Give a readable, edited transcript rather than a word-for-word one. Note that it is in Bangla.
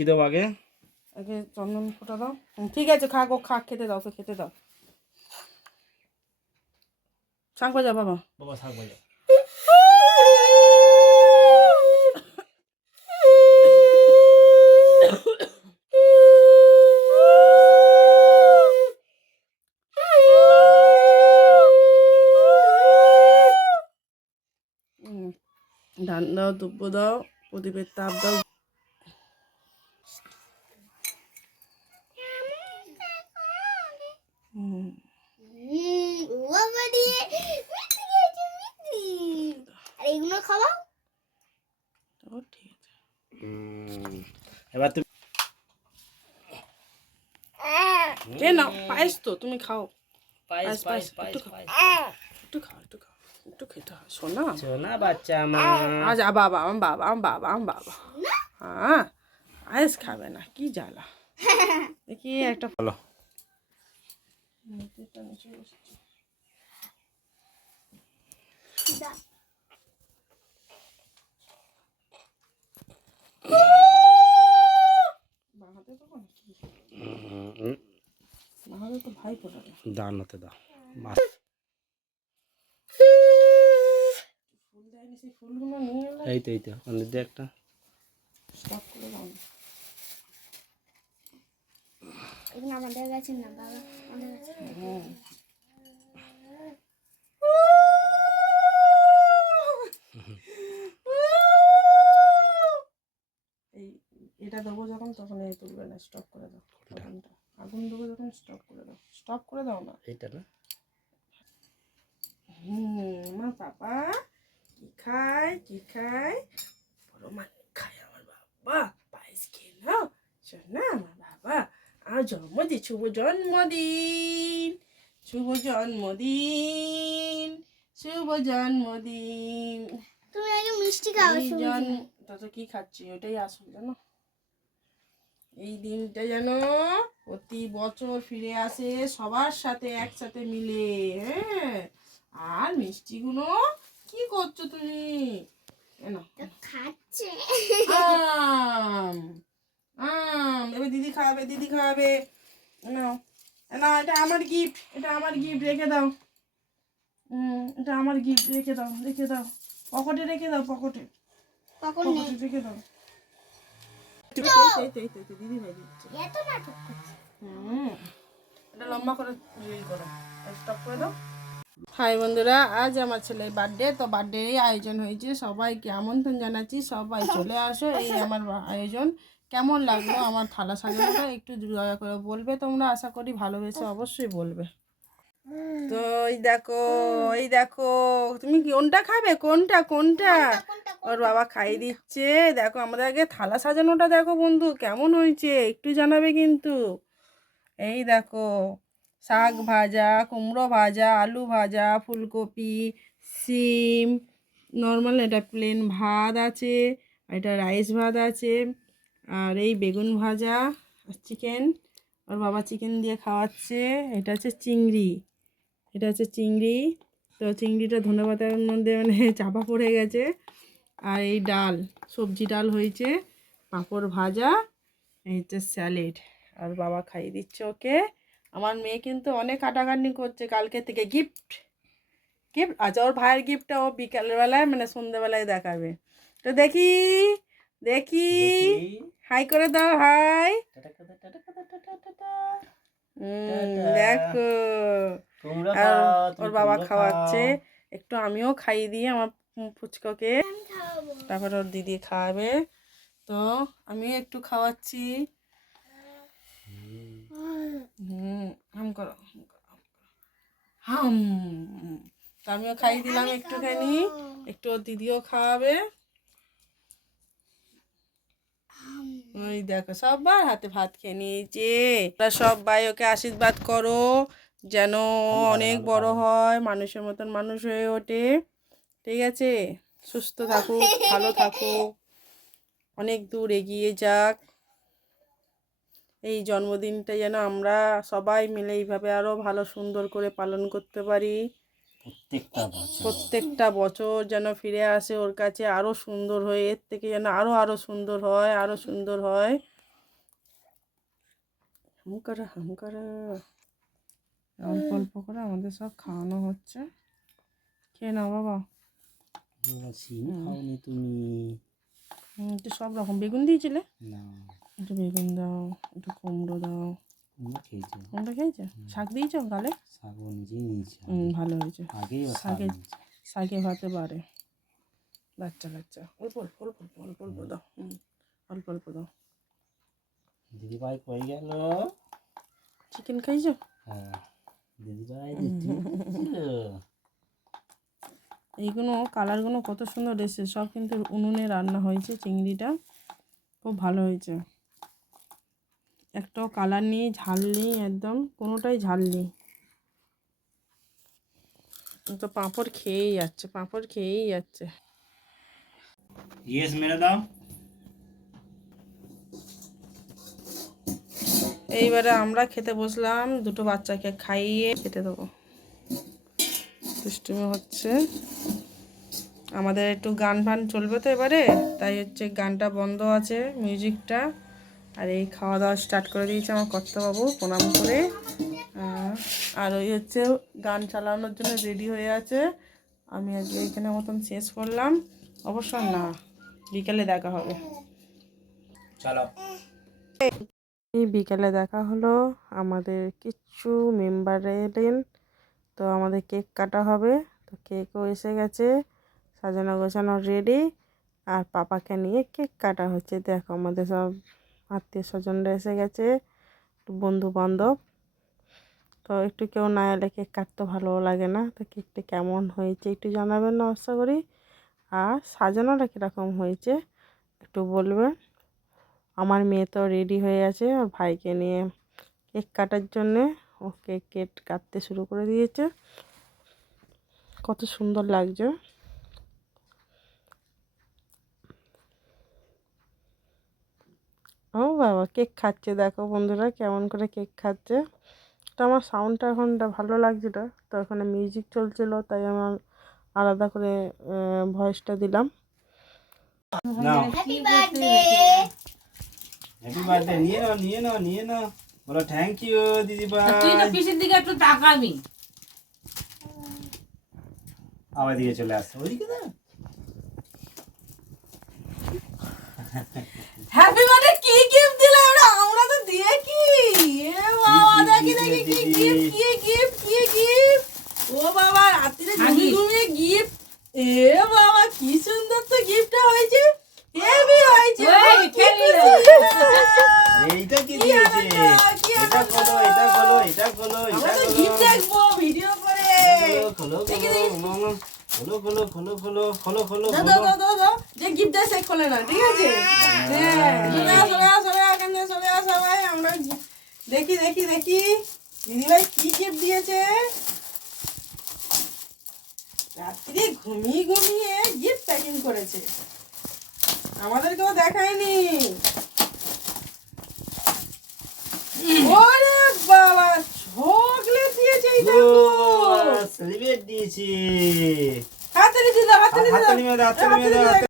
কি দেবো আগে? আগে চন্দন ফোঁটা দাও। ঠিক আছে, খা গো, খা, খেতে দাও, তো খেতে দাও। শাক বাজা বাবা, বাবা শাক ভাজা। ধান দাও, দুব্বো দাও, প্রদীপের তাপ দাও। এগুলো খাওয়া ঠিক আছে। এবার তুমি কে না পায়েস তো তুমি খাও। পায়েস পায়েস পায়েস একটু খাও, পায়েস। একটু খাও, একটু খাও, একটু খেতে হয় শোনা। সোনা বাচ্চা আমার। আজ বাবা, বাবা হ্যাঁ, পায়েস খাবে না, কি জ্বালা। দেখি একটা বলো। বাহাতে তো ভাই ফোটাবে। দাও নতে দাও। ফুল দেয়নি, সেই ফুলগুলো নিয়ে এলে এই তো অনেক দিয়ে একটা। স্টক করে দাও না। এগুলো আমাদের গাছের না বাবা, আমাদের গাছের। এই এটা দেবো যখন, তখন এই তুলবে না, স্টপ করে দাও। আগুনটা, আগুন দেবো যখন স্টপ করে দাও, স্টপ করে দাও না। এইটা না? আমার বাবা কি খায়, কি খায়, বড় মানে খায় আমার বাবা। পায়েস খেয়ে নাও, শোন না আমার বাবা। আর জন্মদিন, শুভ জন্মদিন, শুভ জন্মদিন, শুভ জন্মদিন। তুমি আগে মিষ্টি খাও। তো কি খাচ্ছি, ওটাই আসল জানো। এই দিনটা যেন প্রতি বছর ফিরে আসে সবার সাথে একসাথে মিলে। হ্যাঁ, আর মিষ্টিগুলো কি করছো তুমি? খাচ্ছে আম আম এবার দিদি খাওয়াবে, দিদি খাওয়াবে। নাও, না, এটা আমার গিফট, এটা আমার গিফট, রেখে দাও। এটা আমার গিফট, রেখে দাও, রেখে দাও, পকেটে রেখে দাও, পকেটে, পকেটে রেখে দাও। দিদি ভাই দিচ্ছে। এত নাটক করছে। এটা লম্বা করে রিল করো, স্টপ করে দাও। হাই বন্ধুরা, আজ আমার ছেলের বার্থডে, তো বার্থডেরই আয়োজন হয়েছে, সবাইকে আমন্ত্রণ জানাচ্ছি, সবাই চলে আসো। এই আমার আয়োজন। কেমন লাগলো আমার থালা সাজানোটা একটু দয়া করে বলবে তোমরা, আশা করি ভালোবেসে অবশ্যই বলবে। তো এই দেখো, এই দেখো, তুমি কোনটা খাবে, কোনটা কোনটা? ওর বাবা খাইয়ে দিচ্ছে। দেখো আমাদের আগে থালা সাজানোটা দেখো বন্ধু, কেমন হয়েছে একটু জানাবে কিন্তু। এই দেখো, শাক ভাজা, কুমড়ো ভাজা, আলু ভাজা, ফুলকপি, সিম, নর্মাল এটা প্লেন ভাত আছে, এটা রাইস ভাত আছে, আর এই বেগুন ভাজা, চিকেন। ওর বাবা চিকেন দিয়ে খাওয়াচ্ছে। এটা হচ্ছে চিংড়ি, এটা হচ্ছে চিংড়ি। তো চিংড়িটা ধনেপাতার মধ্যে মানে চাপা পড়ে গেছে। আর এই ডাল, সবজি ডাল হয়েছে, পাঁপড় ভাজা, এই হচ্ছে স্যালাড। আর বাবা খাইয়ে দিচ্ছে ওকে। আমার মেয়ে কিন্তু অনেক কাটাকাটি করছে কালকে থেকে। গিফট, গিফট আচ্ছা, ওর ভাইয়ের গিফটটা ও বিকালবেলায় মানে সন্ধ্যেবেলায় দেখাবে। তো দেখি, দেখি, হাই করে দাও, হাই। দেখো, আর ওর বাবা খাওয়াচ্ছে, একটু আমিও খাইয়ে দিই আমার ফুচকাকে, তারপর ওর দিদি খাওয়াবে। তো আমিও একটু খাওয়াচ্ছি। হাম করো, হাম। তো আমিও খাইয়ে দিলাম একটুখানি, একটু ওর দিদিও খাওয়াবে। ওই দেখো সবার হাতে ভাত খেয়ে নিয়েছে। সবাই ওকে আশীর্বাদ করো যেন অনেক বড় হয়, মানুষের মতন মানুষ হয়ে ওঠে। ঠিক আছে, সুস্থ থাকুক, ভালো থাকুক, অনেক দূর এগিয়ে যাক। এই জন্মদিনটা যেন আমরা সবাই মিলে এইভাবে আরও ভালো সুন্দর করে পালন করতে পারি। প্রত্যেকটা বছর যেন ফিরে আসে ওর কাছে আরও সুন্দর হয়ে, এর থেকে যেন আরও সুন্দর হয়, আরও সুন্দর হয়। হাম করা অল্প অল্প করে আমাদের সব খাওয়ানো হচ্ছে। খেয়ে নাও বাবা। সিম খাওনি তুমি? একটু সব রকম বেগুন দিয়েছিলে, না, একটু বেগুন দাও, একটু কুমড়ো দাও। কুমড়ো খেয়েছো? কুমড়ো খেয়েছো? শাক দিয়েছো গালে? শাকও নিজেই নিয়েছি। ভালো হয়েছে। আগেই ও শাক শাকে নিয়েছে। শাকে ভাতে বাড়ে। বাচ্চা কাচ্চা অল্প অল্প অল্প অল্প অল্প অল্প দাও। অল্প অল্প দাও। দিদিভাই কই গেল? চিকেন খাইছো? হ্যাঁ, দিদিভাই ছিল। এইগুলো কালারগুলো কত সুন্দর এসেছে, সব কিন্তু উনুনে রান্না হয়েছে। চিংড়িটা খুব ভালো হয়েছে, একটাও কালার নেই, ঝাল নেই, একদম কোনোটাই ঝাল নেই। তো পাঁপড় খেয়েই যাচ্ছে, পাঁপড় খেয়েই যাচ্ছে। ইয়েস মেরে দাও। এইবারে আমরা খেতে বসলাম, দুটো বাচ্চাকে খাইয়ে খেতে দেবো। দুষ্টুমি হচ্ছে। আমাদের একটু গান ফান চলবে তো এবারে, তাই হচ্ছে গানটা বন্ধ আছে, মিউজিকটা। আর এই খাওয়া দাওয়া স্টার্ট করে দিয়েছে আমার কর্তাবাবু প্রণাম করে। আর ওই হচ্ছে গান চালানোর জন্য রেডি হয়ে আছে। আমি আজকে এখানে মতন শেষ করলাম। অবশ্য না, বিকেলে দেখা হবে। চলো। এই বিকেলে দেখা হলো, আমাদের কিছু মেম্বার এলেন, তো আমাদের কেক কাটা হবে। তো কেকও এসে গেছে, সাজানো গোছানো রেডি। আর পাপাকে নিয়ে কেক কাটা হচ্ছে। দেখো আমাদের সব আত্মীয় স্বজনরা এসে গেছে, বন্ধু বান্ধব। তো একটু কেউ না এলে কেক কাটতে ভালো লাগে না। তো কেকটা কেমন হয়েছে একটু জানাবেন না আশা করি। আর সাজানোটা কীরকম হয়েছে একটু বলবেন। আমার মেয়ে তো রেডি হয়ে আছে ওর ভাইকে নিয়ে কেক কাটার জন্যে। ও কেক কাটতে শুরু করে দিয়েছে, কত সুন্দর লাগছে। ও বাবা কেক খাচ্ছে, দেখো বন্ধুরা কেমন করে কেক খাচ্ছে। তো আমার সাউন্ডটা এখন ভালো লাগছিল, তো ওখানে মিউজিক চলছিল, তাই আমার আলাদা করে ভয়েসটা দিলাম। Happy birthday. Happy birthday. নিয়ে নাও, নিয়ে নাও, নিয়ে নাও। বলো থ্যাংক ইউ দিদিভাই। তুই তো পিসের দিকে একটু তাকাবি। আবার দিকে চলে আসছে ওইদিকে না। হ্যাপি বার্থডে কি গিফট দিলা ওরা? আমরা তো দিয়ে কি এ বাবা, দেখি দেখি কি গিফট, কি গিফট, কি গিফট। ও বাবা রাত্রিরে ঘুমিয়ে ঘুমিয়ে গিফট। এ বাবা কি সুন্দর তো গিফটটা হয়েছে, হেভি হয়েছে। ওই, কি খেলি খুশি। এইটা কি দিয়েছে? কি এটা খোলো, এটা খোলো, এটা খোলো, আমরা এটা তো খোলো। গিফট দেখবো ভিডিও করে। খোলো, খোলো, খোলো, খোলো, খোলো, খোলো, খোলো, খোলো, খোলো, দাও খোলো। দাও দাও দাও, যে গিফট দেয় সে খোলে না, ঠিক আছে? হ্যাঁ চলে আস এখান থেকে চলে আস সবাই। আমরা দেখি দেখি দেখি দিদিভাই কি গিফট দিয়েছে। রাত্রি ঘুমিয়ে ঘুমিয়ে গিফট প্যাকিং করেছে, আমাদেরকেও দেখায়নি। ওরে বাবা চকলেট দিয়েছে, এই দেখো। সেলিব্রেট দিয়েছি। হাততালি দিয়ে দাও, হাততালি দিয়ে দাও। হাততালি মেরে দাও, হাততালি মেরে দাও।